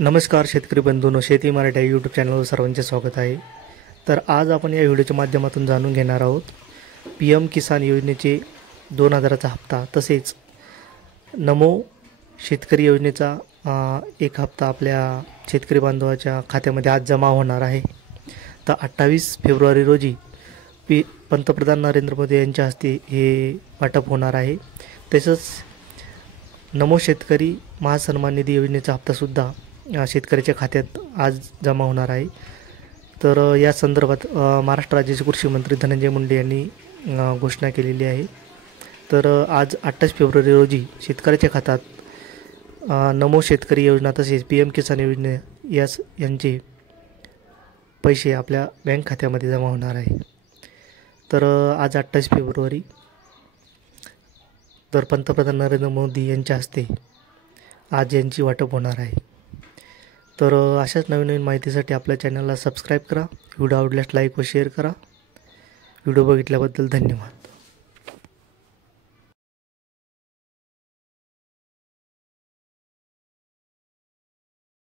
नमस्कार शेतकरी बंधूंनो, शेती मराठी यूट्यूब चॅनलवर सर्वांचे स्वागत आहे। तर आज आपण या व्हिडिओच्या माध्यमातून जाणून घेणार आहोत PM किसान योजनेचे 2000चा हप्ता, तसेच नमो शेतकरी योजनेचा एक हप्ता आपल्या शेतकरी बांधवाच्या खात्यामध्ये आज जमा होणार आहे। तर 28 फेब्रुवारी रोजी पंतप्रधान नरेंद्र मोदी यांच्या हस्ते हे वाटप होणार आहे। तसेच नमो शेतकरी महासन्मान निधी योजनेचा हप्तासुद्धा शेतकऱ्याच्या खात्यात आज जमा होणार आहे। तर या संदर्भात महाराष्ट्र राज्याचे कृषी मंत्री धनंजय मुंडे यांनी घोषणा केलेली आहे। तर आज 28 फेब्रुवारी रोजी शेतकऱ्याच्या खात्यात नमो शेतकरी योजना तसेच PM किसान योजने यांचे पैसे आपल्या बँक खात्यामध्ये जमा होणार आहे। तर आज 28 फेब्रुवारी तर पंतप्रधान नरेंद्र मोदी यांच्या हस्ते आज यांची वाटप होणार आहे। तर अशाच नवीन माहितीसाठी आपल्या चॅनलला सबस्क्राईब करा, व्हिडिओ आवडल्यास लाईक व शेअर करा। व्हिडिओ बघितल्याबद्दल धन्यवाद।